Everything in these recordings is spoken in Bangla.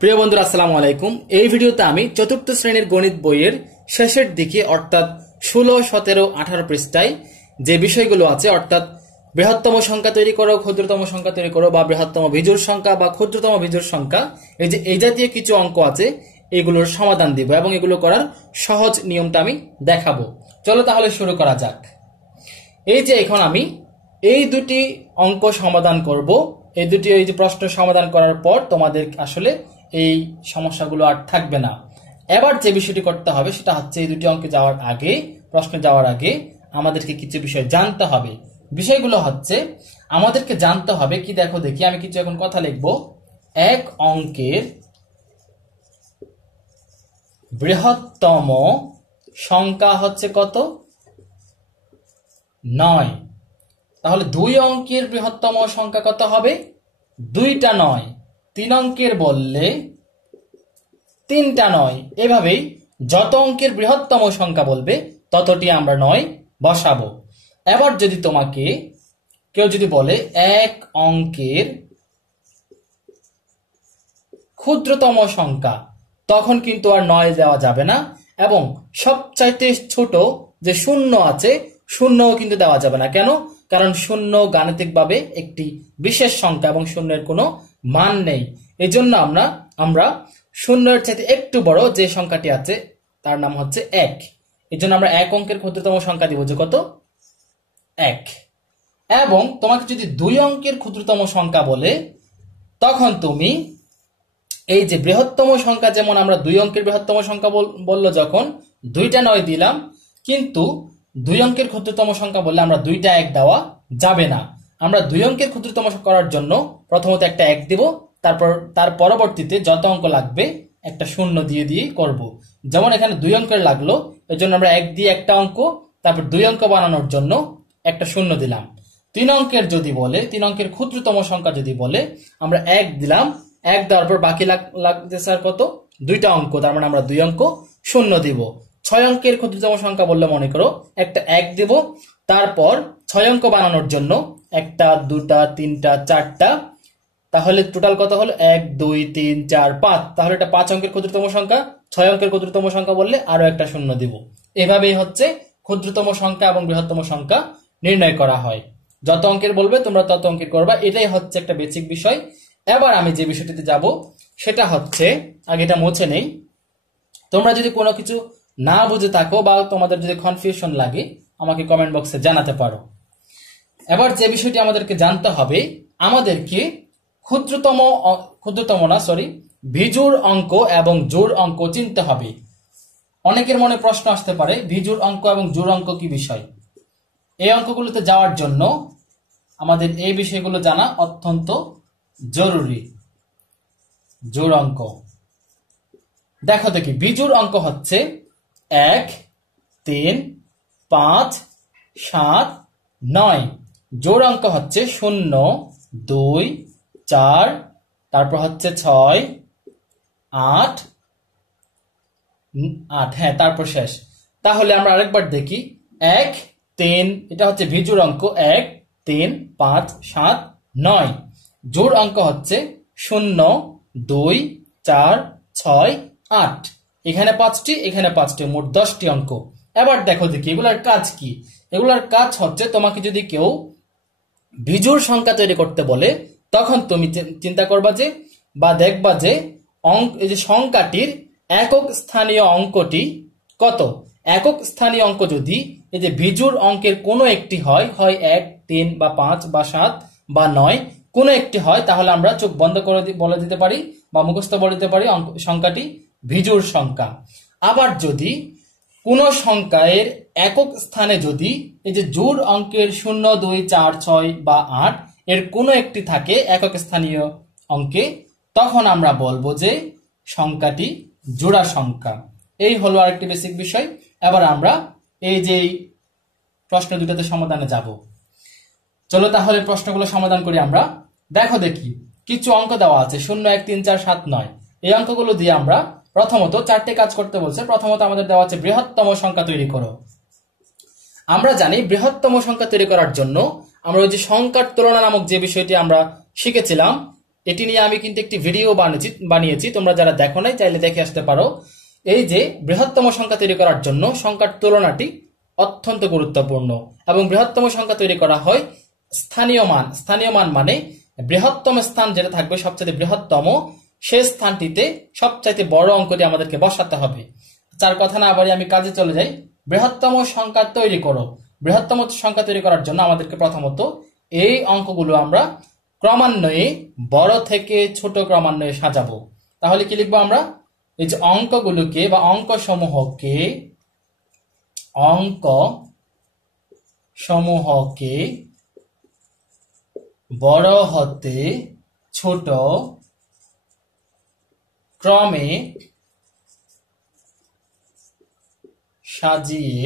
প্রিয় বন্ধুরা আসসালামু আলাইকুম। এই ভিডিওতে আমি চতুর্থ শ্রেণীর গণিত বইয়ের শেষের দিকে অর্থাৎ 16, 17, 18 পৃষ্ঠায় যে বিষয়গুলো আছে অর্থাৎ বৃহত্তম সংখ্যা তৈরি করো, ক্ষুদ্রতম সংখ্যা তৈরি করো বা বৃহত্তম বিজোড় সংখ্যা বা ক্ষুদ্রতম বিজোড় সংখ্যা, এই জাতীয় কিছু অঙ্ক আছে, এগুলোর সমাধান দিব এবং এগুলো করার সহজ নিয়মটা আমি দেখাবো। চলো তাহলে শুরু করা যাক। এই যে এখন আমি এই দুটি অঙ্ক সমাধান করব। এই যে প্রশ্ন সমাধান করার পর তোমাদের আসলে এই সমস্যাগুলো আর থাকবে না। এবার যে বিষয়টি করতে হবে সেটা হচ্ছে এই দুটি অঙ্কে যাওয়ার আগে, প্রশ্নে যাওয়ার আগে আমাদেরকে কিছু বিষয় জানতে হবে। বিষয়গুলো হচ্ছে আমাদেরকে জানতে হবে কি, দেখো দেখি আমি কিছু এখন কথা লিখবো। এক অঙ্কের বৃহত্তম সংখ্যা হচ্ছে কত? 9। তাহলে দুই অঙ্কের বৃহত্তম সংখ্যা কত হবে? 2টা 9। 3 অঙ্কের বললে 3টা 9। এভাবেই যত অঙ্কের বৃহত্তম সংখ্যা বলবে ততটি আমরা 9 বসাবো। এবার যদি তোমাকে কেউ যদি বলে এক অঙ্কের ক্ষুদ্রতম সংখ্যা, তখন কিন্তু আর 9 দেওয়া যাবে না এবং সবচাইতে ছোট যে শূন্য আছে, শূন্যও কিন্তু দেওয়া যাবে না। কেন? কারণ শূন্য গাণিতিকভাবে একটি বিশেষ সংখ্যা এবং শূন্যের কোনো মান নেই। এই জন্য আমরা শূন্যের চাইতে একটু বড় যে সংখ্যাটি আছে তার নাম হচ্ছে 1। এই জন্য আমরা এক অঙ্কের ক্ষুদ্রতম সংখ্যা দিব যে কত? 1। এবং তোমাকে যদি 2 অঙ্কের ক্ষুদ্রতম সংখ্যা বলে, তখন তুমি এই যে বৃহত্তম সংখ্যা, যেমন আমরা 2 অঙ্কের বৃহত্তম সংখ্যা বললো যখন 2টা 9 দিলাম, কিন্তু 2 অঙ্কের ক্ষুদ্রতম সংখ্যা বললে আমরা 2টা 1 দেওয়া যাবে না। আমরা 2 অঙ্কের ক্ষুদ্রতম করার জন্য প্রথমত একটা 1 দিব, তার পরবর্তীতে যত অঙ্ক লাগবে একটা শূন্য দিয়ে করব। যেমন এখানে 2 অঙ্কের লাগলো, এর জন্য আমরা 1 দিয়ে একটা অঙ্ক, তারপর 2 অঙ্ক বানানোর জন্য একটা শূন্য দিলাম। 3 অঙ্কের যদি বলে, 3 অঙ্কের ক্ষুদ্রতম সংখ্যা যদি বলে, আমরা 1 দিলাম, 1 দেওয়ার পর বাকি লাগতেছে আর কত? 2টা অঙ্ক, তার মানে আমরা 2 অঙ্ক শূন্য দিব। 6 অঙ্কের ক্ষুদ্রতম সংখ্যা বললে মনে করো একটা 1 দিব, তারপর 6 অঙ্ক বানানোর জন্য একটা, 2টা, 3টা, 4টা, তাহলে টোটাল কত হলো? 1, 2, 3, 4, 5। তাহলে এটা 5 অঙ্কের ক্ষুদ্রতম সংখ্যা। 6 অঙ্কের ক্ষুদ্রতম সংখ্যা বললে আরো একটা শূন্য দিব। এভাবেই হচ্ছে ক্ষুদ্রতম সংখ্যা এবং বৃহত্তম সংখ্যা নির্ণয় করা হয়। যত অঙ্কের বলবে তোমরা তত অঙ্কের করবা, এটাই হচ্ছে একটা বেসিক বিষয়। এবার আমি যে বিষয়টিতে যাব সেটা হচ্ছে, আগে এটা মুছে নেই। তোমরা যদি কোনো কিছু না বুঝে থাকো বা তোমাদের যদি কনফিউশন লাগে, আমাকে কমেন্ট বক্সে জানাতে পারো। এবার যে বিষয়টি আমাদেরকে জানতে হবে, আমাদেরকে বিজোড় অঙ্ক এবং জোড় অঙ্ক চিনতে হবে। অনেকের মনে প্রশ্ন আসতে পারে, বিজোড় অঙ্ক এবং জোড় অঙ্ক কি বিষয়? এই অঙ্কগুলোতে যাওয়ার জন্য আমাদের এই বিষয়গুলো জানা অত্যন্ত জরুরি। জোড় অঙ্ক দেখো দেখি, বিজোড় অঙ্ক হচ্ছে 1, 3, 5, 7, 9। জোড় অঙ্ক হচ্ছে 0, 2, 4, তারপর হচ্ছে 6, 8, হ্যাঁ, তারপর শেষ। তাহলে আমরা আরেকবার দেখি, 1, 3, এটা হচ্ছে বিজোড় অঙ্ক, 1, 3, 5, 7, 9। জোড় অঙ্ক হচ্ছে 0, 2, 4, 6, 8। এখানে 5টি, এখানে 5টি, মোট 10টি অঙ্ক। এবার দেখো দেখি এগুলার কাজ কি। এগুলার কাজ হচ্ছে, তোমাকে যদি কেউ বিজোড় সংখ্যা তৈরি করতে বলে, তখন তুমি চিন্তা করবা যে বা দেখবা যে এই যে সংখ্যাটির একক স্থানীয় অঙ্কটি কত। একক স্থানীয় অঙ্ক যদি এই যে বিজোড় অঙ্কের কোনো একটি হয় 1, 3 বা 5 বা 7 বা 9, কোনো একটি হয়, তাহলে আমরা চোখ বন্ধ করে বলে দিতে পারি বা মুখস্থ বলে দিতে পারি সংখ্যাটি বিজোড় সংখ্যা। আবার যদি কোন সংখ্যার একক স্থানে যদি এই যে জোড় অঙ্কের 0, 2, 4, 6 বা 8 এর কোনো একটি থাকে একক স্থানীয় অঙ্কে, তখন আমরা বলবো যে সংখ্যাটি জোড়া সংখ্যা। এই হলো আরেকটি বেসিক বিষয়। এবার আমরা এই যে প্রশ্ন দুটাতে সমাধানে যাব। চলো তাহলে প্রশ্নগুলো সমাধান করি আমরা। দেখো দেখি কিছু অঙ্ক দেওয়া আছে, 0, 1, 3, 4, 7, 9। এই অঙ্কগুলো দিয়ে আমরা প্রথমত 4টে কাজ করতে বলছে। প্রথমত আমাদের দেওয়া আছে বৃহত্তম সংখ্যা তৈরি করো। আমরা জানি বৃহত্তম সংখ্যা তৈরি করার জন্য আমরা ওই যে সংখ্যার তুলনা নামক যে বিষয়টি আমরা শিখেছিলাম, এটি নিয়ে আমি কিন্তু একটি ভিডিও বানিয়েছি, তোমরা যারা দেখো নাই চাইলে দেখে আসতে পারো। এই যে বৃহত্তম সংখ্যা তৈরি করার জন্য সংখ্যার তুলনাটি অত্যন্ত গুরুত্বপূর্ণ, এবং বৃহত্তম সংখ্যা তৈরি করা হয় স্থানীয় মান। স্থানীয় মান মানে বৃহত্তম স্থান যেটা থাকবে সবচেয়ে বৃহত্তম, সে স্থানটিতে সবচাইতে বড় অঙ্কটি আমাদেরকে বসাতে হবে। চার কথা না বাড়ি আমি কাজে চলে যাই। বৃহত্তম সংখ্যা তৈরি করো। বৃহত্তম সংখ্যা তৈরি করার জন্য আমাদেরকে প্রথমত এই অঙ্কগুলো আমরা ক্রমান্বয়ে বড় থেকে ছোট ক্রমান্বয়ে সাজাবো। তাহলে কি লিখবো আমরা? এই যে অঙ্কগুলোকে বা অঙ্ক সমূহকে বড় হতে ছোট ক্রমে সাজিয়ে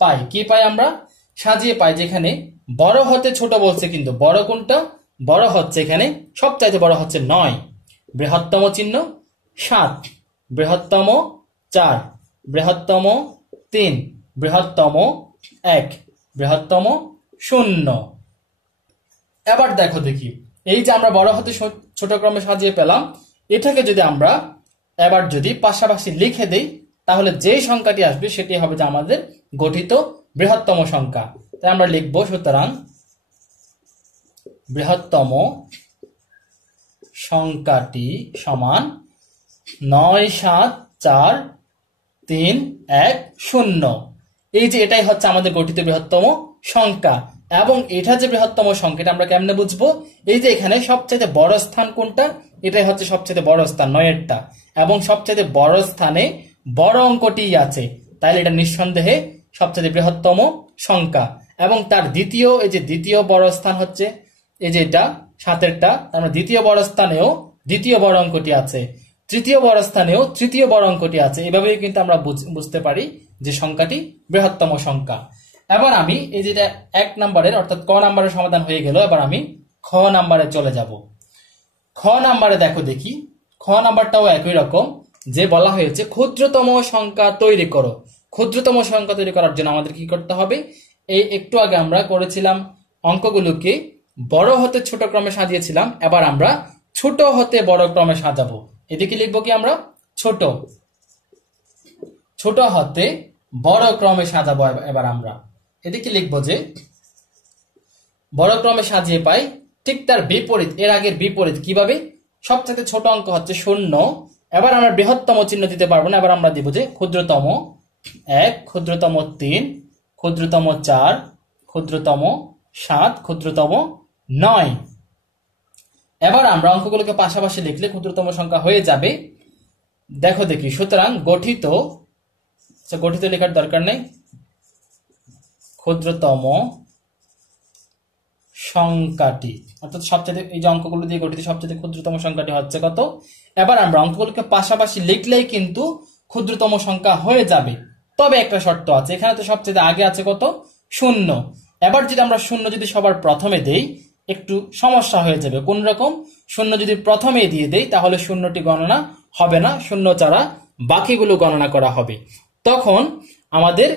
পাই। কি পাই আমরা? সাজিয়ে পাই। যেখানে বড় হতে ছোট বলছে, কিন্তু বড় কোনটা? বড় হচ্ছে এখানে সবচাইতে বড় হচ্ছে 9, বৃহত্তম চিহ্ন 7, বৃহত্তম 4, বৃহত্তম 3, বৃহত্তম 1, বৃহত্তম 0। এবার দেখো দেখি, এই যে আমরা বড় হতে ছোট ক্রমে সাজিয়ে পেলাম, এটাকে যদি আমরা এবার যদি পাশাপাশি লিখে দেই, তাহলে যে সংখ্যাটি আসবে সেটি হবে যে আমাদের গঠিত বৃহত্তম সংখ্যা। তাই আমরা লিখব, সুতরাং বৃহত্তম সংখ্যাটি সমান 9, 7, 4, 3, 1, 0। এই যে এটাই হচ্ছে আমাদের গঠিত বৃহত্তম সংখ্যা। এবং এটা যে বৃহত্তম সংখ্যাটা আমরা কেমনে বুঝবো? এই যে এখানে সবচেয়ে বড় স্থান কোনটা? এটাই হচ্ছে সবচেয়ে বড় স্থান, 9-এরটা, এবং সবচেয়ে বড় স্থানে বড় অঙ্কটি আছে, তাইলে এটা নিঃসন্দেহে সবচেয়ে বৃহত্তম সংখ্যা। এবং তার দ্বিতীয়, এই যে দ্বিতীয় বড় স্থান হচ্ছে এই যে এটা 7-এরটা, আমরা দ্বিতীয় বড় স্থানেও দ্বিতীয় বড় অঙ্কটি আছে, তৃতীয় বড় স্থানেও তৃতীয় বড় অঙ্কটি আছে। এভাবেই কিন্তু আমরা বুঝতে পারি যে সংখ্যাটি বৃহত্তম সংখ্যা। এবার আমি এই যেটা 1 নম্বরের অর্থাৎ ক নম্বরের সমাধান হয়ে গেল। এবার আমি খ নম্বরে চলে যাব। খ নম্বরে দেখো দেখি, খ নম্বরটাও একই রকম, যে বলা হয়েছে ক্ষুদ্রতম সংখ্যা তৈরি করো। ক্ষুদ্রতম সংখ্যা তৈরি করার জন্য আমাদের কি করতে হবে? এই একটু আগে আমরা করেছিলাম অঙ্কগুলোকে বড় হতে ছোট ক্রমে সাজিয়েছিলাম, এবার আমরা ছোট হতে বড় ক্রমে সাজাবো। এদিকে লিখবো কি আমরা? ছোট হতে বড় ক্রমে সাজাবো। এবার আমরা এদিকে লিখবো যে বড় ক্রমে সাজিয়ে পাই, ঠিক তার বিপরীত, এর আগের বিপরীত। কিভাবে? সবচেয়ে ছোট অঙ্ক হচ্ছে 0। এবার আমরা বৃহত্তম চিহ্ন দিতে পারবো না, এবার আমরা দিব যে ক্ষুদ্রতম 1, ক্ষুদ্রতম 3, ক্ষুদ্রতম 4, ক্ষুদ্রতম 7, ক্ষুদ্রতম 9। এবার আমরা অঙ্কগুলোকে পাশাপাশি লিখলে ক্ষুদ্রতম সংখ্যা হয়ে যাবে। দেখো দেখি, সুতরাং গঠিত লেখার দরকার নেই, ক্ষুদ্রতম সংখ্যাটি অর্থাৎ সবচেয়ে, এই যে অঙ্কগুলো দিয়ে গঠিত সবচেয়ে ক্ষুদ্রতম সংখ্যাটি হচ্ছে কত? এবার আমরা অঙ্কগুলোকে পাশাপাশি লিখলেই কিন্তু ক্ষুদ্রতম সংখ্যা হয়ে যাবে। তবে একটা শর্ত আছে, এখানে তো সবচেয়ে আগে আছে কত? 0। এবার যদি আমরা 0 যদি সবার প্রথমে দেই, একটু সমস্যা হয়ে যাবে। কোন রকম? 0 যদি প্রথমে দিয়ে দেই, তাহলে 0টি গণনা হবে না, 0 ছাড়া বাকিগুলো গণনা করা হবে। তখন আমাদের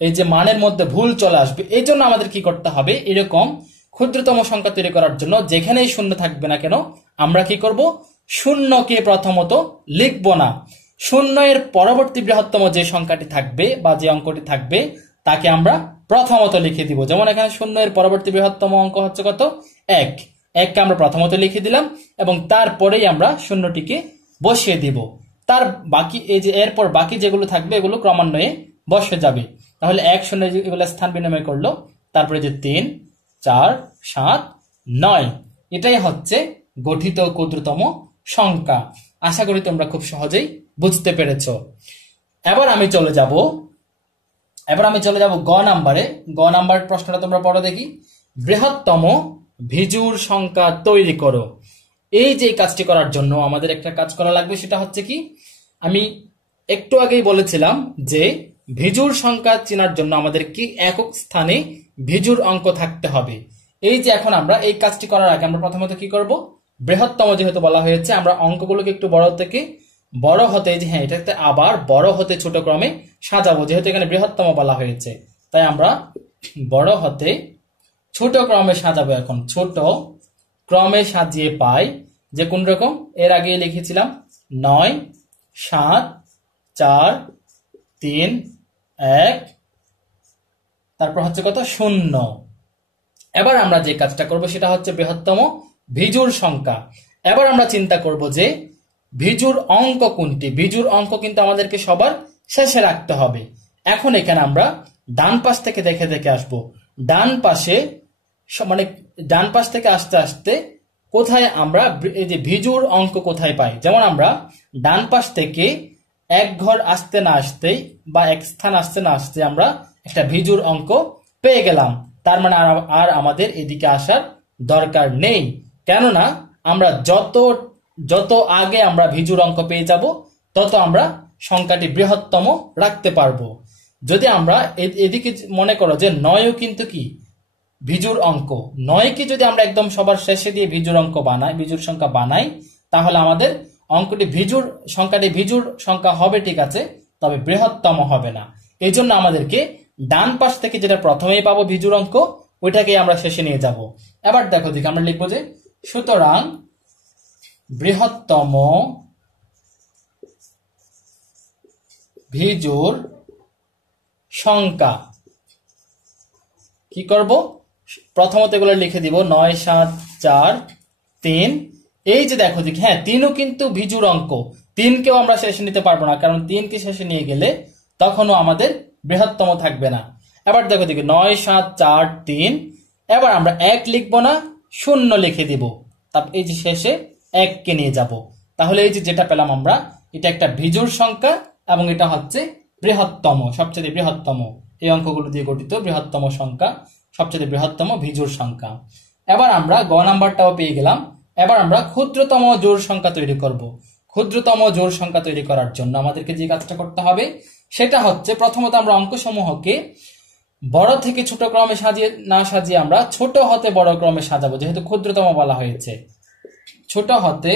এই যে মানের মধ্যে ভুল চলে আসবে। এই জন্য আমাদের কি করতে হবে? এরকম ক্ষুদ্রতম সংখ্যা তৈরি করার জন্য যেখানেই 0 থাকবে না কেন, আমরা কি করব? 0কে প্রথমত লিখব না। 0 এর পরবর্তী বৃহত্তম যে সংখ্যাটি থাকবে বা যে অঙ্কটি থাকবে, তাকে আমরা প্রথমত লিখে দিব। যেমন এখানে 0 এর পরবর্তী বৃহত্তম অঙ্ক হচ্ছে কত? 1। 1কে আমরা প্রথমত লিখে দিলাম, এবং তারপরেই আমরা 0টিকে বসিয়ে দিব। তার বাকি, এই যে এরপর বাকি যেগুলো থাকবে এগুলো ক্রমান্বয়ে বসে যাবে। তাহলে 1, 0 এগুলো স্থান বিনিময় করলো, তারপরে যে 3, 4, 7, 9, এটাই হচ্ছে গঠিত ক্ষুদ্রতম সংখ্যা। আশা করি তোমরা খুব সহজেই বুঝতে পেরেছো। এবার আমি চলে যাব গ নাম্বারে। গ নাম্বার প্রশ্নটা তোমরা পড়ো দেখি। বৃহত্তম ভিজুর সংখ্যা তৈরি করো। এই যে কাজটি করার জন্য আমাদের একটা কাজ করা লাগবে, সেটা হচ্ছে কি? আমি একটু আগেই বলেছিলাম যে ভিজুর সংখ্যা চেনার জন্য আমাদের কি একক স্থানে ভিজুর অঙ্ক থাকতে হবে। এই যে এখন আমরা এই কাজটি করার আগে আমরা প্রথমত কি করব? বৃহত্তম যেহেতু বলা হয়েছে, আমরা অঙ্কগুলোকে একটু বড় থেকে বড় হতে, যে হ্যাঁ এটাতে আবার বড় হতে ছোট ক্রমে সাজাবো, যেহেতু এখানে বৃহত্তম বলা হয়েছে, তাই আমরা বড় হতে ছোট ক্রমে সাজাবো। এখন ছোট ক্রমে সাজিয়ে পাই, যে কোন রকম এর আগে লিখেছিলাম 9 7 4 3 1, তারপর হচ্ছে কত 0। এবার আমরা যে কাজটা করব সেটা হচ্ছে বৃহত্তম বিজোড় সংখ্যা। এবার আমরা চিন্তা করব যে বিজোড় অঙ্ক কোনটি। বিজোড় অঙ্ক কিন্তু আমাদেরকে সবার শেষে রাখতে হবে। এখন এখানে আমরা ডান পাশ থেকে দেখে দেখে আসবো। ডান পাশে মানে ডান পাশ থেকে আসতে আসতে কোথায় আমরা এই যে বিজোড় অঙ্ক কোথায় পাই, যেমন আমরা ডান পাশ থেকে এক ঘর আসতে না আসতেই বা এক স্থান আসতে না আসতে আমরা একটা বিজোড় অঙ্ক পেয়ে গেলাম। তার মানে আর আমাদের এদিকে আসার দরকার নেই, কেননা আমরা যত আগে আমরা বিজোড় অঙ্ক পেয়ে যাব তত আমরা সংখ্যাটি বৃহত্তম রাখতে পারবো। যদি আমরা এদিকে মনে করো যে 9ও কিন্তু কি বিজোড় অঙ্ক, 9কে যদি আমরা একদম সবার শেষে দিয়ে বিজোড় অঙ্ক বানাই, বিজোড় সংখ্যা বানাই, তাহলে আমাদের অঙ্কটি সংখ্যাটি বিজোড় সংখ্যা হবে ঠিক আছে, তবে বৃহত্তম হবে না। এই জন্য আমাদেরকে ডান পাশ থেকে যেটা প্রথমেই পাবো বিজোড় অঙ্ক, ওইটাকে আমরা শেষে নিয়ে যাব। এবার দেখো দেখি আমরা লিখবো যে সুতরাং বৃহত্তম বিজোড় সংখ্যা কি করব, প্রথমত এগুলো লিখে দিব 9 7 4 3। এই যে দেখো দেখি, হ্যাঁ 3ও কিন্তু বিজোড় অঙ্ক, 3কেও আমরা শেষে নিতে পারবো না, কারণ 3কে শেষে নিয়ে গেলে তখনও আমাদের বৃহত্তম থাকবে না। এবার দেখো দেখি 9 7 4 3। এবার আমরা 1 লিখবো না, 0 লিখে দিব, তারপর এই যে শেষে 1 কে নিয়ে যাব। তাহলে এই যে যেটা পেলাম আমরা, এটা একটা বিজোড় সংখ্যা এবং এটা হচ্ছে বৃহত্তম, সবচেয়ে বৃহত্তম। এই অঙ্কগুলো দিয়ে গঠিত বৃহত্তম সংখ্যা, সবচেয়ে বৃহত্তম বিজোড় সংখ্যা। এবার আমরা গ নাম্বারটাও পেয়ে গেলাম। এবার আমরা ক্ষুদ্রতম জোড় সংখ্যা তৈরি করব। ক্ষুদ্রতম জোড় সংখ্যা তৈরি করার জন্য আমাদেরকে যে কাজটা করতে হবে সেটা হচ্ছে, প্রথমত আমরা অঙ্কসমূহকে বড় থেকে ছোট ক্রমে সাজিয়ে আমরা ছোট হতে বড় ক্রমে সাজাবো, যেহেতু ক্ষুদ্রতম বলা হয়েছে। ছোট হতে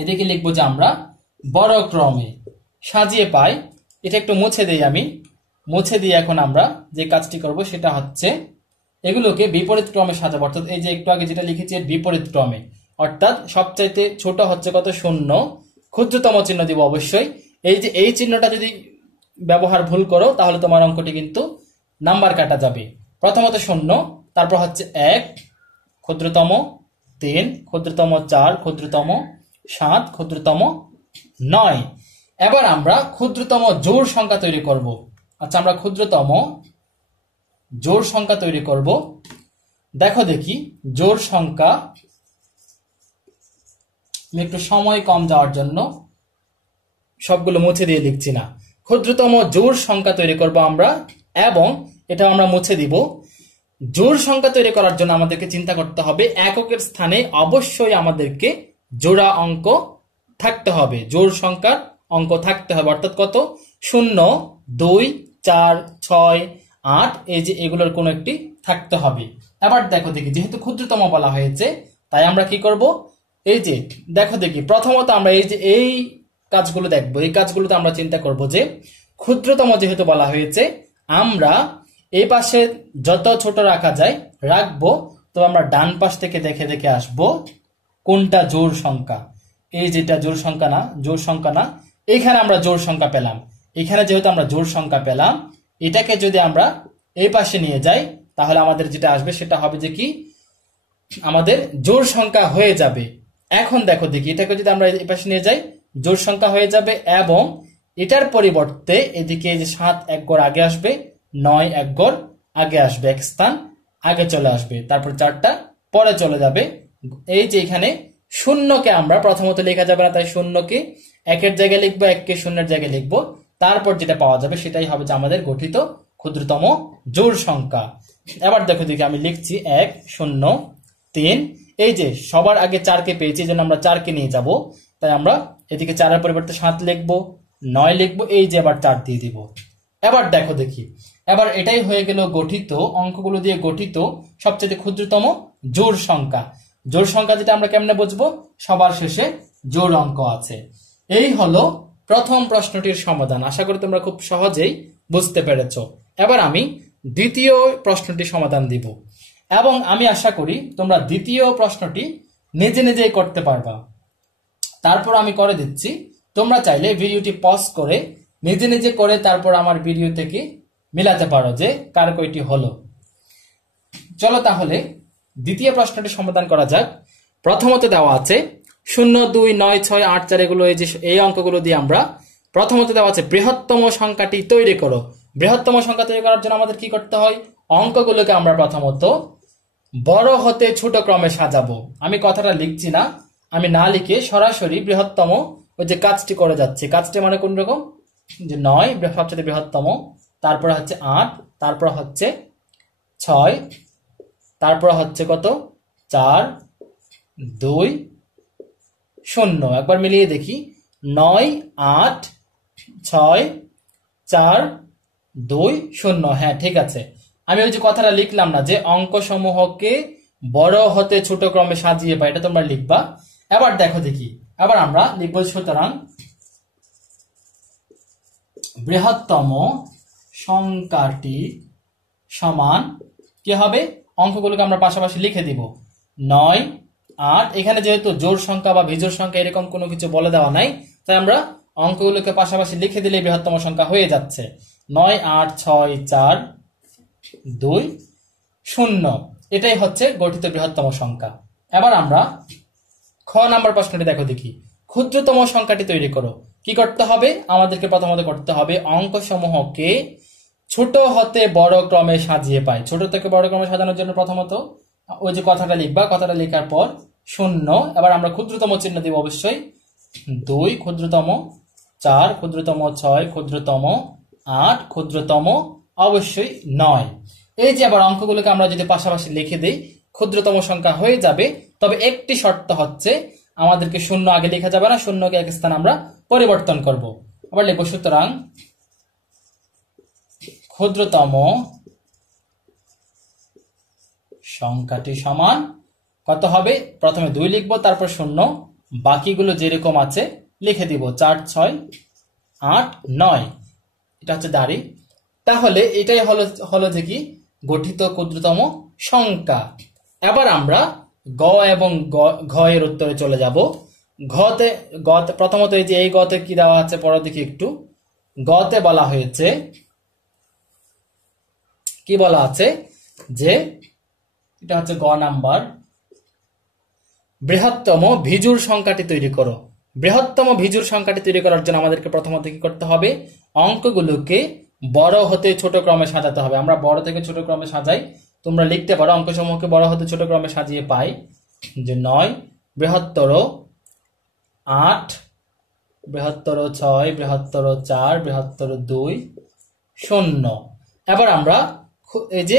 এদিকে লিখবো যে আমরা বড় ক্রমে সাজিয়ে পাই। এটা একটু মুছে দেই, আমি মুছে দিয়ে এখন আমরা যে কাজটি করব সেটা হচ্ছে এগুলোকে বিপরীত ক্রমে সাজাবো। অর্থাৎ এই যে একটু আগে যেটা লিখেছি বিপরীত ক্রমে, অর্থাৎ সবচাইতে ছোট হচ্ছে কত 0, ক্ষুদ্রতম চিহ্ন দিব অবশ্যই। এই যে এই চিহ্নটা যদি ব্যবহার ভুল করো তাহলে তোমার অঙ্কটি কিন্তু নাম্বার কাটা যাবে। প্রথমত 0, তারপর হচ্ছে 1, ক্ষুদ্রতম 3, ক্ষুদ্রতম 4, ক্ষুদ্রতম 7, ক্ষুদ্রতম 9। এবার আমরা ক্ষুদ্রতম জোড় সংখ্যা তৈরি করব। আচ্ছা, আমরা ক্ষুদ্রতম জোড় সংখ্যা তৈরি করব। দেখো দেখি জোড় সংখ্যা, আমি একটু সময় কম যাওয়ার জন্য সবগুলো মুছে দিয়ে লিখছি না। ক্ষুদ্রতম জোড় সংখ্যা তৈরি করব আমরা, এবং এটা আমরা মুছে দিব। জোড় সংখ্যা তৈরি করার জন্য আমাদেরকে চিন্তা করতে হবে এককের স্থানে অবশ্যই আমাদেরকে জোড়া অঙ্ক থাকতে হবে, জোড় সংখ্যার অঙ্ক থাকতে হবে। অর্থাৎ কত 0 2 4 6 8, এই যে এগুলোর কোন একটি থাকতে হবে। এবার দেখো দেখি, যেহেতু ক্ষুদ্রতম বলা হয়েছে তাই আমরা কি করব, এই যে দেখো দেখি প্রথমত আমরা এই যে এই কাজগুলো দেখবো। এই কাজগুলোতে আমরা চিন্তা করব যে ক্ষুদ্রতম যেহেতু বলা হয়েছে, আমরা এই পাশে যত ছোট রাখা যায় রাখবো। তো আমরা ডান পাশ থেকে দেখে দেখে আসবো কোনটা জোড় সংখ্যা। এই যেটা জোড় সংখ্যা না, জোড় সংখ্যা না, এখানে আমরা জোড় সংখ্যা পেলাম। এখানে যেহেতু আমরা জোড় সংখ্যা পেলাম, এটাকে যদি আমরা এই পাশে নিয়ে যাই তাহলে আমাদের যেটা আসবে সেটা হবে যে কি, আমাদের জোড় সংখ্যা হয়ে যাবে। এখন দেখো দেখি, এটাকে যদি আমরা এই পাশে নিয়ে যাই জোড় সংখ্যা হয়ে যাবে, এবং এটার পরিবর্তে এদিকে যে 7 এক গড় আগে আসবে, 9 এক গড় আগে আসবে, এক স্থান আগে চলে আসবে, তারপর 4টা পরে চলে যাবে। এই যে এখানে 0কে আমরা প্রথমত লেখা যাবে না, তাই 0কে 1-এর জায়গায় লিখবো, 1কে 0-এর জায়গায় লিখবো। তারপর যেটা পাওয়া যাবে সেটাই হবে যে আমাদের গঠিত ক্ষুদ্রতম জোড় সংখ্যা। এবার দেখো দেখি আমি লিখছি 1 0 3। এই যে সবার আগে 4কে পেয়েছি, এই জন্য আমরা 4কে নিয়ে যাব, তাই আমরা এদিকে 4-এর পরিবর্তে 7 লিখবো, 9 লিখবো, এই যে আবার 4 দিয়ে দিব। এবার দেখো দেখি, এবার এটাই হয়ে গেল গঠিত, অঙ্কগুলো দিয়ে গঠিত সবচেয়ে ক্ষুদ্রতম জোড় সংখ্যা। জোড় সংখ্যা যেটা আমরা কেমনে বুঝবো, সবার শেষে জোড় অঙ্ক আছে। এই হলো প্রথম প্রশ্নটির সমাধান। আশা করি তোমরা খুব সহজেই বুঝতে পেরেছো। এবার আমি দ্বিতীয় প্রশ্নটির সমাধান দিব। এবং আমি আশা করি তোমরা দ্বিতীয় প্রশ্নটি নিজে নিজেই করতে পারবা। তারপর আমি করে দিচ্ছি, তোমরা চাইলে ভিডিওটি পজ করে নিজে নিজে করে তারপর আমার ভিডিও থেকে মিলাতে পারো যে কার কয়টি হলো। চলো তাহলে দ্বিতীয় প্রশ্নটি সমাধান করা যাক। প্রথমত দেওয়া আছে 0, 2, 9, 6, 8, 4 এগুলো এই অঙ্কগুলো দিয়ে আমরা প্রথমত দেওয়া আছে বৃহত্তম সংখ্যাটি তৈরি করো। বৃহত্তম সংখ্যা তৈরি করার জন্য আমাদের কি করতে হয়? অঙ্কগুলোকে আমরা প্রথমত বড় হতে ছোট ক্রমে সাজাবো। আমি কথাটা লিখছি না, আমি না লিখে সরাসরি বৃহত্তম ওই যে কাজটি করে যাচ্ছি। কাজটি মানে কোন রকম, যে 9 সবচেয়ে বৃহত্তম, তারপর হচ্ছে 8, তারপর হচ্ছে 6, তারপর হচ্ছে কত 4, 2, 0। একবার মিলিয়ে দেখি, 9, 8, 6, 4, 2, 0। হ্যাঁ ঠিক আছে। আমি ওই যে কথাটা লিখলাম না যে অঙ্ক সমূহকে বড় হতে ছোট ক্রমে সাজিয়ে পাই, এটা তোমরা লিখবা। এবার দেখো দেখি, এবার আমরা লিখবো সুতরাং বৃহত্তম সংখ্যাটি সমান কি হবে, অঙ্কগুলোকে আমরা পাশাপাশি লিখে দিব। 9, 8, এখানে যেহেতু জোড় সংখ্যা বা বিজোড় সংখ্যা এরকম কোনো কিছু বলে দেওয়া নাই, তাই আমরা অঙ্কগুলোকে পাশাপাশি লিখে দিলে বৃহত্তম সংখ্যা হয়ে যাচ্ছে। 9, 8, 6, 4, 2, 0। এটাই হচ্ছে গঠিত বৃহত্তম সংখ্যা। এবার আমরা খ নাম্বার প্রশ্নটি দেখো দেখি, ক্ষুদ্রতম সংখ্যাটি তৈরি করো। কি করতে হবে? আমাদেরকে প্রথমত করতে হবে অঙ্ক সমূহকে ছোট হতে বড় ক্রমে সাজিয়ে পাই। ছোট থেকে বড় ক্রমে সাজানোর জন্য প্রথমত ওই যে কথাটা লিখবা, কথাটা লেখার পর 0। এবার আমরা ক্ষুদ্রতম চিহ্ন দিব অবশ্যই। 2 ক্ষুদ্রতম, 4 ক্ষুদ্রতম, 6 ক্ষুদ্রতম, 8 ক্ষুদ্রতম, অবশ্যই 9। এই যে আবার অঙ্কগুলোকে আমরা যদি পাশাপাশি লিখে দিই ক্ষুদ্রতম সংখ্যা হয়ে যাবে। তবে একটি শর্ত হচ্ছে আমাদেরকে 0 আগে লেখা যাবে না, 0কে এক স্থান আমরা পরিবর্তন করব। আবার লিখব সুতরাং ক্ষুদ্রতম সংখ্যাটি সমান কত হবে, প্রথমে 2 লিখবো, তারপর 0, বাকিগুলো যেরকম আছে লিখে দিব। 4, 6, 8, 9, এটা হচ্ছে দাঁড়ি। তাহলে এটাই হলো যে কি গঠিত ক্ষুদ্রতম সংখ্যা। এবার আমরা গ এবং ঘ এর উত্তরে চলে যাব। ঘতে প্রথমত এই যে এই গতে কি দেওয়া আছে পরে দেখি একটু। গতে বলা হয়েছে, কি বলা আছে যে এটা হচ্ছে গ নাম্বার, বৃহত্তম ভিজুর সংখ্যাটি তৈরি করো। বৃহত্তম ভিজুর সংখ্যাটি তৈরি করার জন্য আমাদেরকে প্রথমত কি করতে হবে, অঙ্কগুলোকে বড় হতে ছোট ক্রমে সাজাতে হবে। আমরা বড় থেকে ছোট ক্রমে সাজাই, তোমরা লিখতে পারো অঙ্ক সমূহকে বড় হতে ছোট ক্রমে সাজিয়ে পাই যে 9 বৃহত্তর 8 বৃহত্তর 6 বৃহত্তর 4 বৃহত্তর 2 0। এবার আমরা এই যে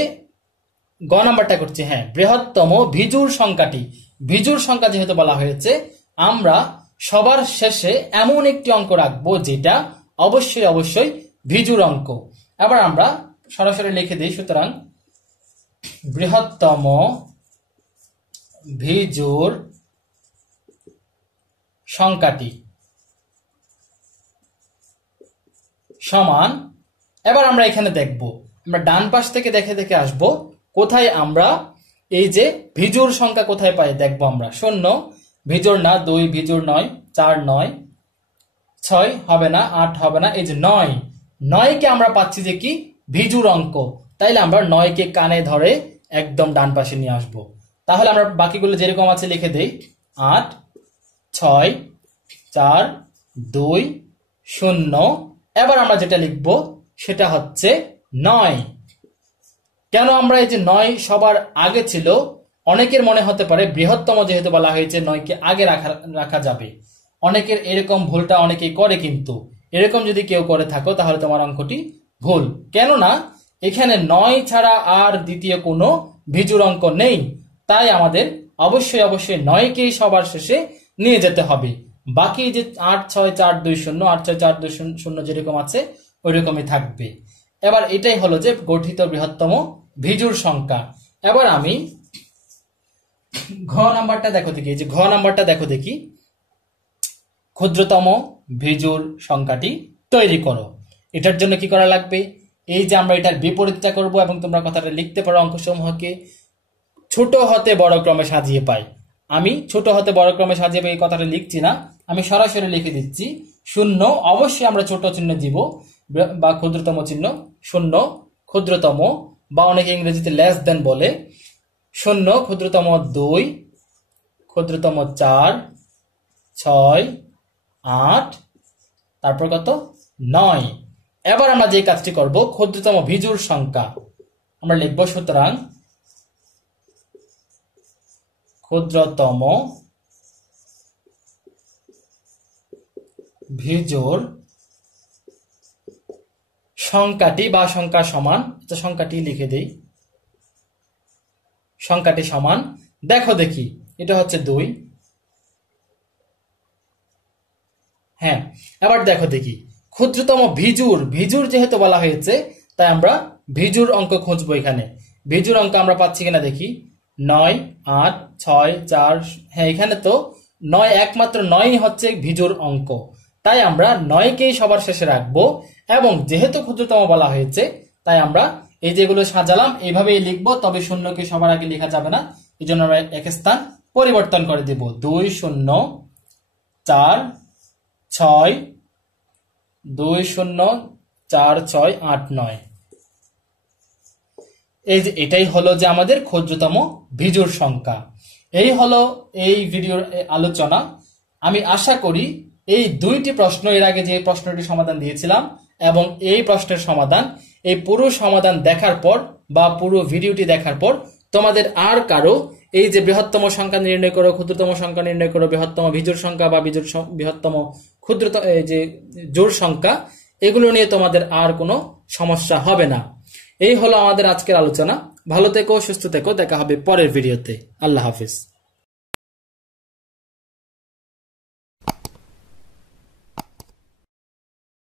গ নাম্বারটা করছি, হ্যাঁ বৃহত্তম ভিজুর সংখ্যাটি। ভিজুর সংখ্যা যেহেতু বলা হয়েছে, আমরা সবার শেষে এমন একটি অঙ্ক রাখবো যেটা অবশ্যই অবশ্যই ভিজুর অঙ্ক। এবার আমরা সরাসরি লিখে দিই, সুতরাং বৃহত্তম ভিজুর সংখ্যাটি সমান। এবার আমরা এখানে দেখব, আমরা ডান পাশ থেকে দেখে দেখে আসব কোথায় আমরা এই যে ভিজুর সংখ্যা কোথায় পাই দেখবো আমরা। 0 ভিজুর না, 2 ভিজুর নয়, 4 9, 6 হবে না, 8 হবে না, এই যে 9 কে আমরা পাচ্ছি যে কি ভিজুর অঙ্ক। তাইলে আমরা 9 কে কানে ধরে একদম ডান পাশে নিয়ে আসব। তাহলে আমরা বাকিগুলো যেরকম আছে লিখে দেই, 8 6 4 2 0। এবার আমরা যেটা লিখবো সেটা হচ্ছে 9। কেন আমরা এই যে 9 সবার আগে ছিল, অনেকের মনে হতে পারে বৃহত্তম যেহেতু বলা হয়েছে 9 কে আগে রাখা যাবে। অনেকের এরকম ভুলটা অনেকেই করে, কিন্তু এরকম যদি কেউ করে থাকো তাহলে তোমার অঙ্কটি ভুল। কেননা এখানে 9 ছাড়া আর দ্বিতীয় কোনো ভিজুর অঙ্ক নেই। তাই আমাদের অবশ্যই অবশ্যই 9 কেই সবার শেষে নিয়ে যেতে হবে। বাকি যে 8 6 4 2 0 8 6 4 2 0 যেরকম আছে ওই রকমই থাকবে। এবার এটাই হলো যে গঠিত বৃহত্তম ভিজুর সংখ্যা। এবার আমি ঘ নাম্বারটা দেখো দেখি, এই যে ঘ নাম্বারটা দেখো দেখি, ক্ষুদ্রতম ভিজুর সংখ্যাটি তৈরি করো। এটার জন্য কি করা লাগবে, এই যে আমরা এটার বিপরীতটা করব এবং তোমরা কথাটা লিখতে পারো অঙ্কসমূহকে ছোট হতে বড় ক্রমে সাজিয়ে পাই। আমি ছোট হতে বড় ক্রমে সাজিয়ে পাই এই কথাটা লিখছি না, আমি সরাসরি লিখে দিচ্ছি। শূন্য অবশ্যই আমরা ছোট চিহ্ন দিব বা ক্ষুদ্রতম চিহ্ন, শূন্য ক্ষুদ্রতম বা অনেকে ইংরেজিতে লেস দেন বলে। শূন্য ক্ষুদ্রতম 2, ক্ষুদ্রতম 4, 6, 8, তারপর কত 9। এবার আমরা যে কাজটি করব, ক্ষুদ্রতম বিজোড় সংখ্যা আমরা লিখব। সুতরাং ক্ষুদ্রতম বিজোড় সংখ্যাটি বা সংখ্যা সমান, সংখ্যাটি লিখে দেই, সংখ্যাটি সমান, দেখো দেখি এটা হচ্ছে 2। হ্যাঁ, এবার দেখো দেখি ক্ষুদ্রতম ভিজুর যেহেতু বলা হয়েছে, তাই আমরা ভিজুর অঙ্ক খুঁজবো। এখানে ভিজুর অঙ্ক আমরা পাচ্ছি কিনা দেখি। 9, 8, 6, 4, হ্যাঁ এখানে তো 9, একমাত্র 9 হচ্ছে ভিজুর অঙ্ক, তাই আমরা 9কেই সবার শেষে রাখবো। এবং যেহেতু ক্ষুদ্রতম বলা হয়েছে, তাই আমরা এই যেগুলো সাজালাম এইভাবেই লিখবো, তবে শূন্যকে সবার আগে লেখা যাবে না, এই জন্য আমরা এক স্থান পরিবর্তন করে দেব। 2, 0, 4, 6, 2, 0, 4, 6, 8, 9। এই যে এটাই হলো যে আমাদের ক্ষুদ্রতম বিজোড় সংখ্যা। এই হলো এই ভিডিওর আলোচনা। আমি আশা করি এই 2টি প্রশ্ন, এর আগে যে প্রশ্নটি সমাধান দিয়েছিলাম এবং এই প্রশ্নের সমাধান, এই পুরো সমাধান দেখার পর বা পুরো ভিডিওটি দেখার পর তোমাদের আর কারো এই যে বৃহত্তম সংখ্যা নির্ণয় করো, ক্ষুদ্রতম সংখ্যা নির্ণয় করো, বৃহত্তম বিজোড় সংখ্যা বা বৃহত্তম ক্ষুদ্রতম এই যে জোড় সংখ্যা, এগুলো নিয়ে তোমাদের আর কোনো সমস্যা হবে না। এই হলো আমাদের আজকের আলোচনা। ভালো থেকো, সুস্থ থেকো, দেখা হবে পরের ভিডিওতে। আল্লাহ হাফিজ।